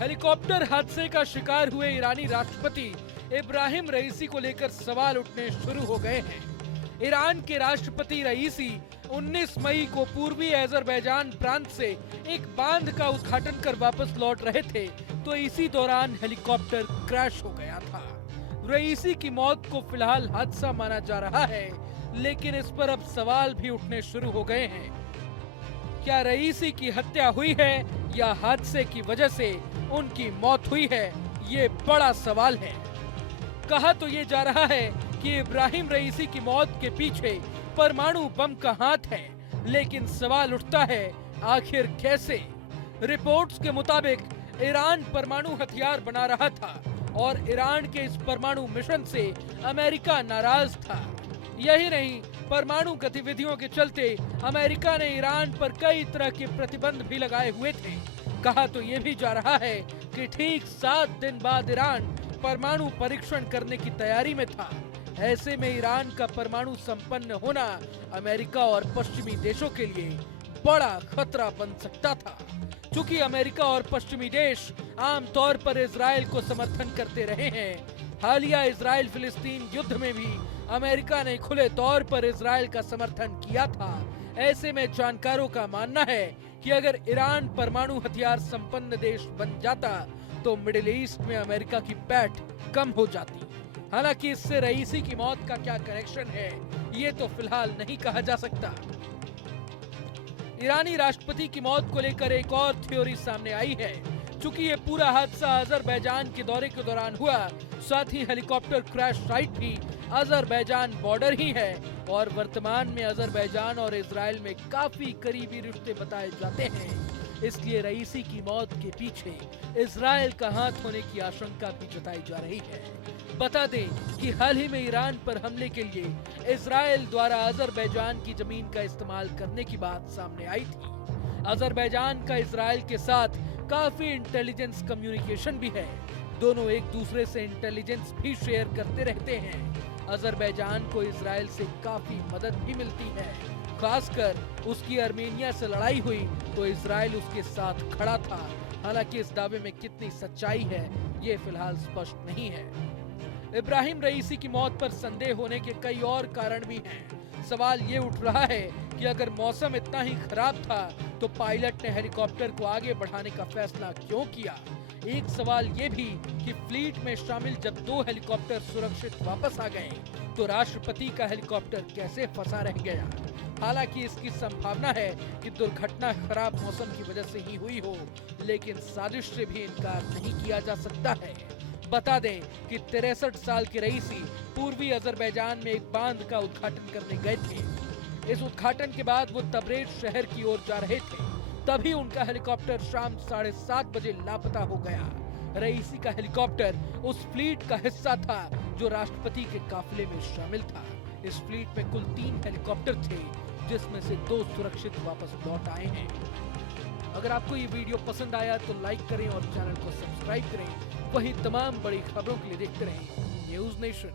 Helicopter हादसे का शिकार हुए ईरानी राष्ट्रपति इब्राहिम रईसी को लेकर सवाल उठने शुरू हो गए हैं। ईरान के राष्ट्रपति रईसी 19 मई को पूर्वी अजरबैजान प्रांत से एक बांध का उद्घाटन कर वापस लौट रहे थे, तो इसी दौरान हेलीकॉप्टर क्रैश हो गया था। रईसी की मौत को फिलहाल हादसा माना जा रहा है, लेकिन इस पर अब सवाल भी उठने शुरू हो गए हैं। क्या रईसी की हत्या हुई है या हादसे की वजह से उनकी मौत हुई है, ये बड़ा सवाल है। कहा तो ये जा रहा है कि इब्राहिम रईसी की मौत के पीछे परमाणु बम का हाथ है, लेकिन सवाल उठता है आखिर कैसे। रिपोर्ट्स के मुताबिक ईरान परमाणु हथियार बना रहा था और ईरान के इस परमाणु मिशन से अमेरिका नाराज था। यही नहीं, परमाणु गतिविधियों के चलते अमेरिका ने ईरान पर कई तरह के प्रतिबंध भी लगाए हुए थे। कहा तो ये भी जा रहा है कि ठीक 7 दिन बाद ईरान परमाणु परीक्षण करने की तैयारी में था। ऐसे में ईरान का परमाणु संपन्न होना अमेरिका और पश्चिमी देशों के लिए बड़ा खतरा बन सकता था। चूंकि अमेरिका और पश्चिमी देश आमतौर पर इजराइल को समर्थन करते रहे हैं, हालिया इजराइल फिलिस्तीन युद्ध में भी अमेरिका ने खुले तौर पर इजराइल का समर्थन किया था। ऐसे में जानकारों का मानना है कि अगर ईरान परमाणु हथियार संपन्न देश बन जाता तो मिडिल ईस्ट में अमेरिका की पैठ कम हो जाती। हालांकि इससे रईसी की मौत का क्या कनेक्शन है, ये तो फिलहाल नहीं कहा जा सकता। ईरानी राष्ट्रपति की मौत को लेकर एक और थ्योरी सामने आई है। चूंकि ये पूरा हादसा अजरबैजान के दौरे के दौरान हुआ, साथ ही हेलीकॉप्टर क्रैश साइट भी अजरबैजान बॉर्डर ही है और वर्तमान में अजरबैजान और इजराइल में काफी करीबी रिश्ते बताए जाते हैं। इसलिए रईसी की मौत के पीछे इजराइल का हाथ होने की आशंका भी जताई जा रही है। बता दें कि हाल ही में ईरान पर हमले के लिए इजराइल द्वारा अजरबैजान की जमीन का इस्तेमाल करने की बात सामने आई थी। अजरबैजान का इजराइल के साथ काफी इंटेलिजेंस कम्युनिकेशन भी है। दोनों एक दूसरे से इंटेलिजेंस भी शेयर करते रहते हैं। अजरबैजान को इजराइल से काफी मदद भी मिलती है। खासकर उसकी आर्मेनिया से लड़ाई हुई तो इजराइल उसके साथ खड़ा था। हालांकि इस दावे में कितनी सच्चाई है, ये फिलहाल स्पष्ट नहीं है। इब्राहिम रईसी की मौत पर संदेह होने के कई और कारण भी हैं। सवाल ये उठ रहा है कि अगर मौसम इतना ही खराब था तो पायलट ने हेलीकॉप्टर को आगे बढ़ाने का फैसला क्यों किया। एक सवाल ये भी कि फ्लीट में शामिल जब 2 हेलीकॉप्टर सुरक्षित वापस आ गए तो राष्ट्रपति का हेलीकॉप्टर कैसे फंसा रह गया। हालांकि इसकी संभावना है कि दुर्घटना खराब मौसम की वजह से ही हुई हो, लेकिन साजिश से भी इनकार नहीं किया जा सकता है। बता दें कि 63 साल के रईसी पूर्वी अजरबैजान में एक बांध का उद्घाटन करने गए थे। इस उद्घाटन के बाद वो तबरेज शहर की ओर जा रहे थे, तभी उनका हेलीकॉप्टर शाम 7:30 बजे लापता हो गया। रईसी का हेलीकॉप्टर उस फ्लीट का हिस्सा था जो राष्ट्रपति के काफिले में शामिल था। इस फ्लीट में कुल 3 हेलीकॉप्टर थे, जिसमें से 2 सुरक्षित वापस लौट आए हैं। अगर आपको ये वीडियो पसंद आया तो लाइक करें और चैनल को सब्सक्राइब करें। वहीं तमाम बड़ी खबरों के लिए देखते रहें न्यूज़ नेशन।